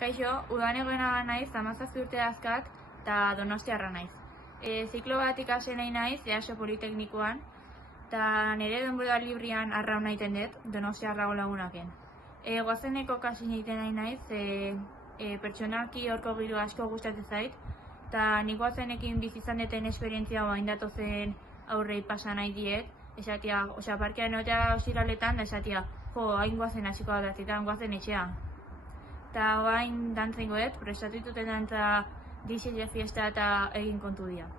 Kaixo, Udanegoenaga naiz, 17 urte dazkat, eta Donostiarra naiz. Ziklo bat ikasi nahi naiz, EASO Politeknikoan, eta nire denbora librian arraun naiten dut, Donostiarrago lagunaken. Goazeneko kasi naiten nahi naiz, pertsonalki horko giro asko gustatzen zait, eta nik goazenekin bizizan deten esperientzia bain datozen aurrei pasa nahi diet, esatia, parkean egotea osiraletan, da esatia, hain goazen hasiko da behazita, goazen etxea. Eta bain dantzen goet, prestatu dituten dantza dixile fiesta eta egin kontu dira.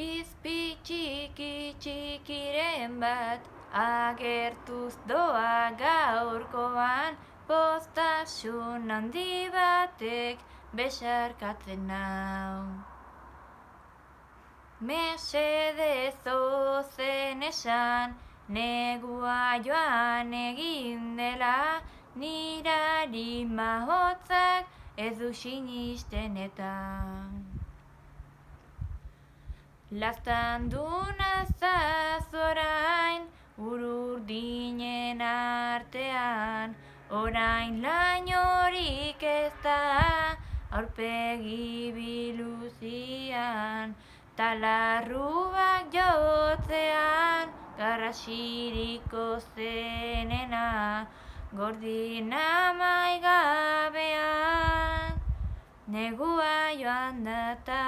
Izpi txiki txikiren bat agertuz doa gaurkoan, postasun handi batek besarkatzen nau. Mesedez ozen esan, negua joan egin dela, nirari mahotzak ez du sinisten eta. Laztan du nazaz orain, ururdinen artean, orain lainorik ez da, aurpegi biluzian, talarruak jotzean, garrasiriko zenena, gordina maigabean, negua joan data.